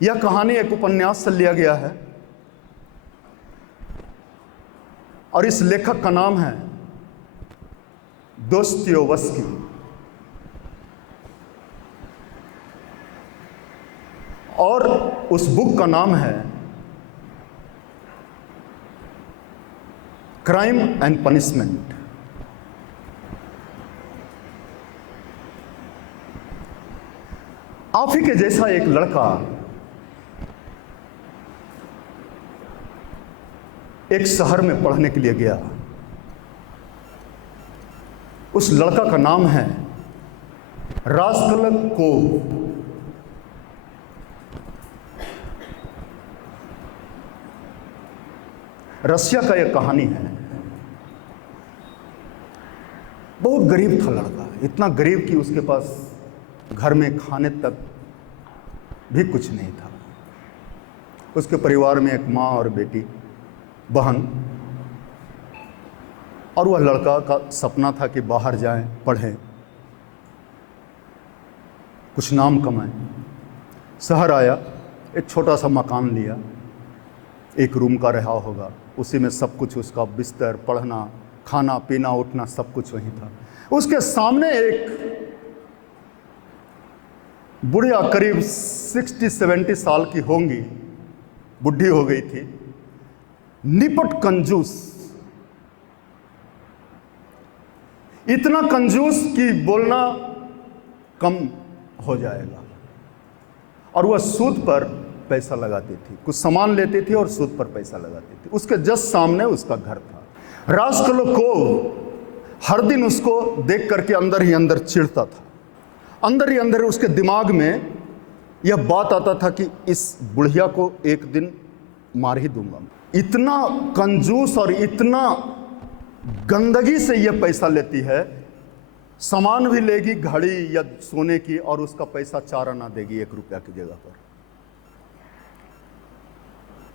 यह कहानी एक उपन्यास से लिया गया है और इस लेखक का नाम है दोस्तोयेवस्की। और उस बुक का नाम है क्राइम एंड पनिशमेंट। आप ही के जैसा एक लड़का एक शहर में पढ़ने के लिए गया। उस लड़का का नाम है रास्कलकोव। रसिया का एक कहानी है। बहुत गरीब था लड़का, इतना गरीब कि उसके पास घर में खाने तक भी कुछ नहीं था। उसके परिवार में एक माँ और बेटी, बहन, और वह लड़का का सपना था कि बाहर जाएं, पढ़ें, कुछ नाम कमाएं। शहर आया, एक छोटा सा मकान लिया, एक रूम का रहा होगा, उसी में सब कुछ, उसका बिस्तर, पढ़ना, खाना पीना, उठना, सब कुछ वहीं था। उसके सामने एक बुढ़िया, करीब 60-70 साल की होंगी, बुढ़ी हो गई थी, निपट कंजूस, इतना कंजूस कि बोलना कम हो जाएगा। और वह सूद पर पैसा लगाती थी, कुछ सामान लेती थी और सूद पर पैसा लगाती थी। उसके जस्ट सामने उसका घर था। रास्कलकोव हर दिन उसको देख करके अंदर ही अंदर चिढ़ता था। अंदर ही अंदर उसके दिमाग में यह बात आता था कि इस बुढ़िया को एक दिन मार ही दूंगा। इतना कंजूस और इतना गंदगी से यह पैसा लेती है, सामान भी लेगी, घड़ी या सोने की, और उसका पैसा 4 आना देगी 1 रुपया की जगह पर।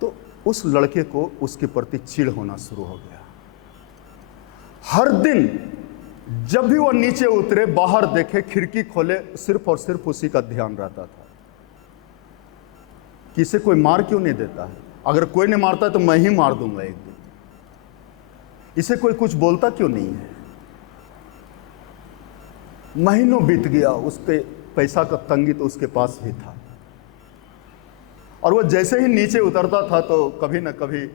तो उस लड़के को उसके प्रति चिढ़ होना शुरू हो गया। हर दिन जब भी वह नीचे उतरे, बाहर देखे, खिड़की खोले, सिर्फ और सिर्फ उसी का ध्यान रहता था कि इसे कोई मार क्यों नहीं देता है। अगर कोई नहीं मारता है तो मैं ही मार दूंगा एक दिन। इसे कोई कुछ बोलता क्यों नहीं है। महीनों बीत गया, उसके पैसा का तंगी तो उसके पास भी था, और वह जैसे ही नीचे उतरता था तो कभी न कभी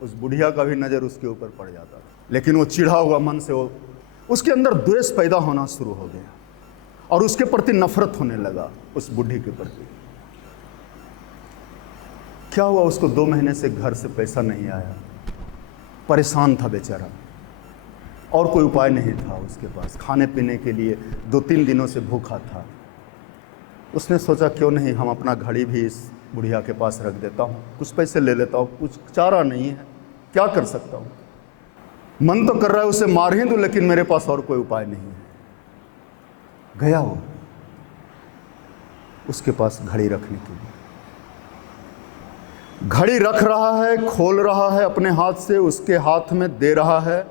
उस बुढ़िया का भी नज़र उसके ऊपर पड़ जाता था। लेकिन वो चिढ़ा हुआ मन से, वो उसके अंदर द्वेष पैदा होना शुरू हो गया और उसके प्रति नफरत होने लगा, उस बुढ़ी के प्रति। क्या हुआ, उसको 2 महीने से घर से पैसा नहीं आया। परेशान था बेचारा, और कोई उपाय नहीं था उसके पास। खाने पीने के लिए 2-3 दिनों से भूखा था। उसने सोचा क्यों नहीं हम अपना घड़ी भी इस बुढ़िया के पास रख देता हूँ, कुछ पैसे ले लेता हूँ, कुछ चारा नहीं है, क्या कर सकता हूँ। मन तो कर रहा है उसे मार ही दूँ, लेकिन मेरे पास और कोई उपाय नहीं है। गया वो उसके पास घड़ी रखने के लिए। घड़ी रख रहा है, खोल रहा है अपने हाथ से, उसके हाथ में दे रहा है।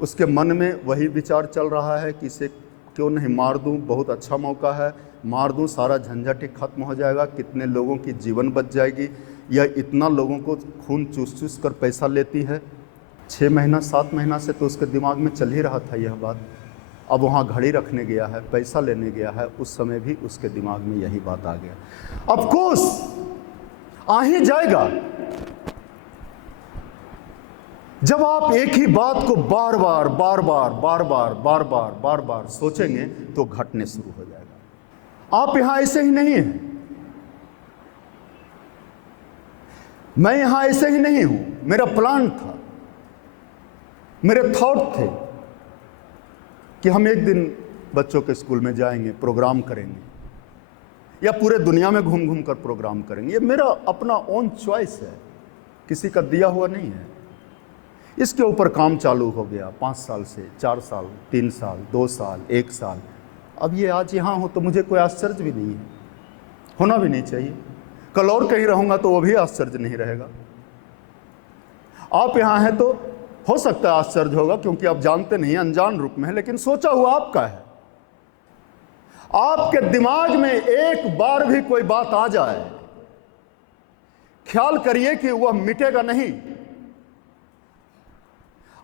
उसके मन में वही विचार चल रहा है कि इसे क्यों नहीं मार दूं, बहुत अच्छा मौका है, मार दूं, सारा झंझट ही खत्म हो जाएगा, कितने लोगों की जीवन बच जाएगी। यह इतना लोगों को खून चूस चूस कर पैसा लेती है। 6 महीना 7 महीना से तो उसके दिमाग में चल ही रहा था यह बात। अब वहाँ घड़ी रखने गया है, पैसा लेने गया है, उस समय भी उसके दिमाग में यही बात आ गया। ऑफ कोर्स आ ही जाएगा। जब आप एक ही बात को बार बार सोचेंगे तो घटने शुरू हो जाएगा। आप यहां ऐसे ही नहीं हैं, मैं यहां ऐसे ही नहीं हूं। मेरा प्लान था, मेरे थॉट थे कि हम एक दिन बच्चों के स्कूल में जाएंगे, प्रोग्राम करेंगे, या पूरे दुनिया में घूम घूम कर प्रोग्राम करेंगे। ये मेरा अपना ओन चॉइस है, किसी का दिया हुआ नहीं है। इसके ऊपर काम चालू हो गया 5 साल से, 4 साल, 3 साल, 2 साल, 1 साल। अब ये आज यहाँ हो तो मुझे कोई आश्चर्य भी नहीं है, होना भी नहीं चाहिए। कल और कहीं रहूँगा तो वो भी आश्चर्य नहीं रहेगा। आप यहाँ हैं तो हो सकता है आश्चर्य होगा, क्योंकि आप जानते नहीं, अनजान रूप में है, लेकिन सोचा हुआ आपका है। आपके दिमाग में एक बार भी कोई बात आ जाए, ख्याल करिए कि वह मिटेगा नहीं।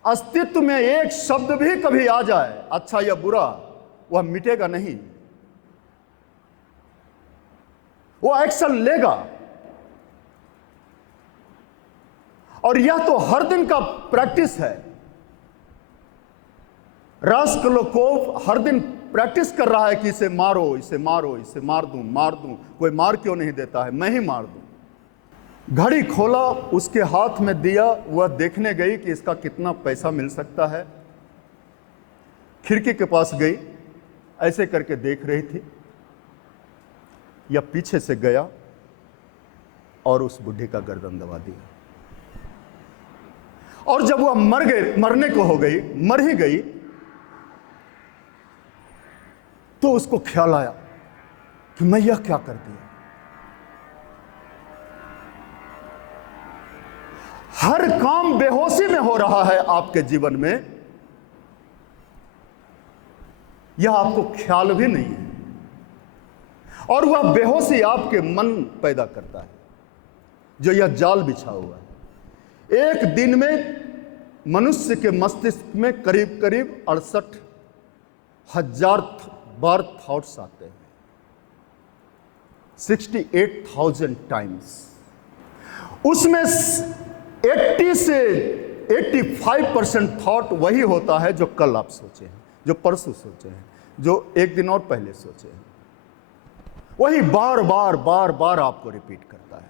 अस्तित्व में एक शब्द भी कभी आ जाए, अच्छा या बुरा, वह मिटेगा नहीं, वह एक्शन लेगा। और यह तो हर दिन का प्रैक्टिस है। रास्कलोकोव हर दिन प्रैक्टिस कर रहा है कि इसे मारो, इसे मारो, इसे मार दूं। कोई मार क्यों नहीं देता है, मैं ही मार दूं। घड़ी खोला, उसके हाथ में दिया, वह देखने गई कि इसका कितना पैसा मिल सकता है। खिड़की के पास गई, ऐसे करके देख रही थी। या पीछे से गया और उस बुढ़ी का गर्दन दबा दिया। और जब वह मरने को हो गई, मर ही गई, तो उसको ख्याल आया कि मैं यह क्या कर दिया। हर काम बेहोशी में हो रहा है आपके जीवन में, यह आपको ख्याल भी नहीं है। और वह बेहोशी आपके मन पैदा करता है, जो यह जाल बिछा हुआ है। एक दिन में मनुष्य के मस्तिष्क में करीब करीब 68,000 बार थॉट्स आते हैं, 68,000 टाइम्स। उसमें 80 से 85% थॉट वही होता है जो कल आप सोचे हैं, जो परसों सोचे हैं, जो एक दिन और पहले सोचे हैं। वही बार बार आपको रिपीट करता है।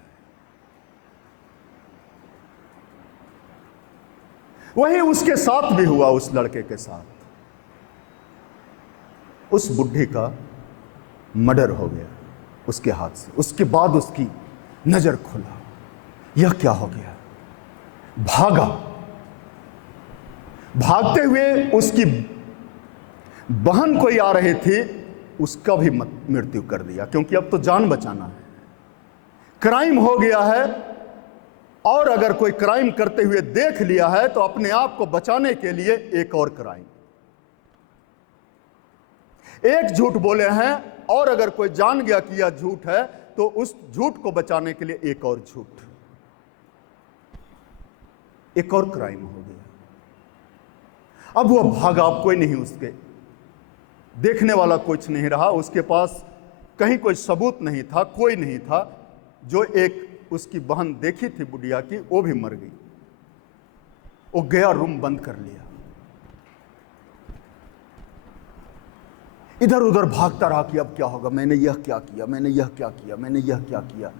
वही उसके साथ भी हुआ, उस लड़के के साथ। उस बुढ़ी का मर्डर हो गया उसके हाथ से। उसके बाद उसकी नजर खुला, यह क्या हो गया। भागा, भागते हुए उसकी बहन कोई आ रही थी, उसका भी मृत्यु कर दिया, क्योंकि अब तो जान बचाना है। क्राइम हो गया है, और अगर कोई क्राइम करते हुए देख लिया है तो अपने आप को बचाने के लिए एक और क्राइम। एक झूठ बोले हैं, और अगर कोई जान गया कि यह झूठ है तो उस झूठ को बचाने के लिए एक और झूठ, एक और क्राइम हो गया। अब वह भागा, अब कोई नहीं, उसके देखने वाला कुछ नहीं रहा, उसके पास कहीं कोई सबूत नहीं था, कोई नहीं था। जो एक उसकी बहन देखी थी बुढ़िया की, वो भी मर गई। वो गया, रूम बंद कर लिया, इधर उधर भागता रहा कि अब क्या होगा, मैंने यह क्या किया, मैंने यह क्या किया, मैंने यह क्या किया।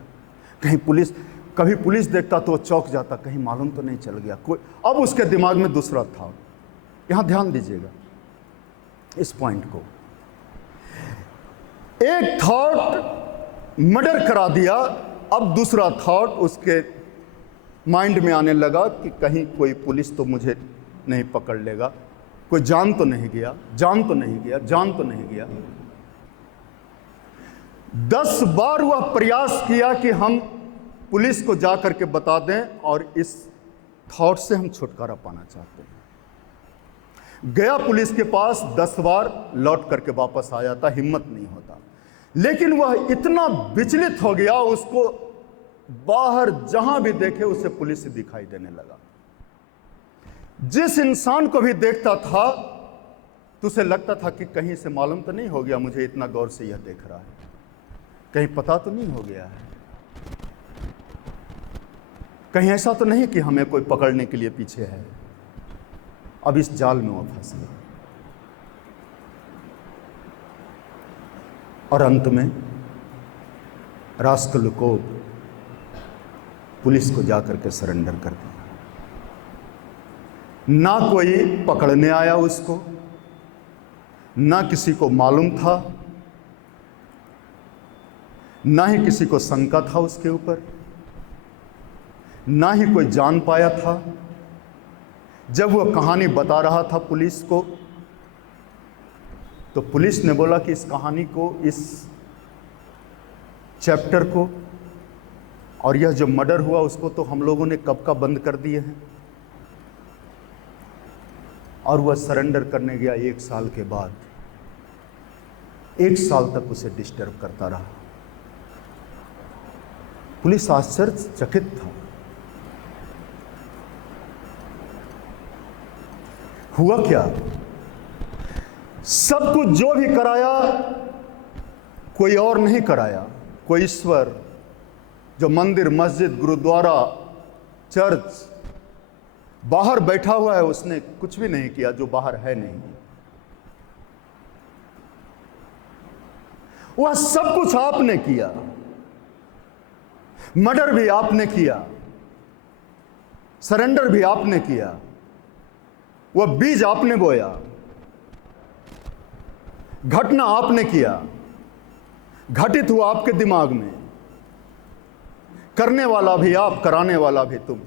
कहीं पुलिस, कभी पुलिस देखता तो चौंक जाता, कहीं मालूम तो नहीं चल गया कोई। अब उसके दिमाग में दूसरा था, यहां ध्यान दीजिएगा इस पॉइंट को। एक थॉट मर्डर करा दिया, अब दूसरा थॉट उसके माइंड में आने लगा कि कहीं कोई पुलिस तो मुझे नहीं पकड़ लेगा, कोई जान तो नहीं गया, जान तो नहीं गया, जान तो नहीं गया। 10 बार वह प्रयास किया कि हम पुलिस को जाकर के बता दें, और इस थॉट से हम छुटकारा पाना चाहते हैं। गया पुलिस के पास 10 बार, लौट करके वापस आ जाता, हिम्मत नहीं होता। लेकिन वह इतना विचलित हो गया, उसको बाहर जहां भी देखे उसे पुलिस दिखाई देने लगा। जिस इंसान को भी देखता था तो उसे लगता था कि कहीं से मालूम तो नहीं हो गया, मुझे इतना गौर से यह देख रहा है, कहीं पता तो नहीं हो गया है, कहीं ऐसा तो नहीं कि हमें कोई पकड़ने के लिए पीछे है। अब इस जाल में वो फंस गया, और अंत में रास्कलोकोव पुलिस को जाकर के सरेंडर कर दिया। ना कोई पकड़ने आया उसको, ना किसी को मालूम था, ना ही किसी को शंका था उसके ऊपर, ना ही कोई जान पाया था। जब वह कहानी बता रहा था पुलिस को, तो पुलिस ने बोला कि इस कहानी को, इस चैप्टर को, और यह जो मर्डर हुआ उसको तो हम लोगों ने कब का बंद कर दिए हैं। और वह सरेंडर करने गया 1 साल के बाद। 1 साल तक उसे डिस्टर्ब करता रहा। पुलिस आश्चर्यचकित था। हुआ क्या? सब कुछ जो भी कराया कोई और नहीं कराया, कोई ईश्वर जो मंदिर, मस्जिद, गुरुद्वारा, चर्च बाहर बैठा हुआ है, उसने कुछ भी नहीं किया जो बाहर है नहीं। वह सब कुछ आपने किया। मर्डर भी आपने किया, सरेंडर भी आपने किया, वह बीज आपने बोया, घटना आपने किया, घटित हुआ आपके दिमाग में, करने वाला भी आप, कराने वाला भी तुम।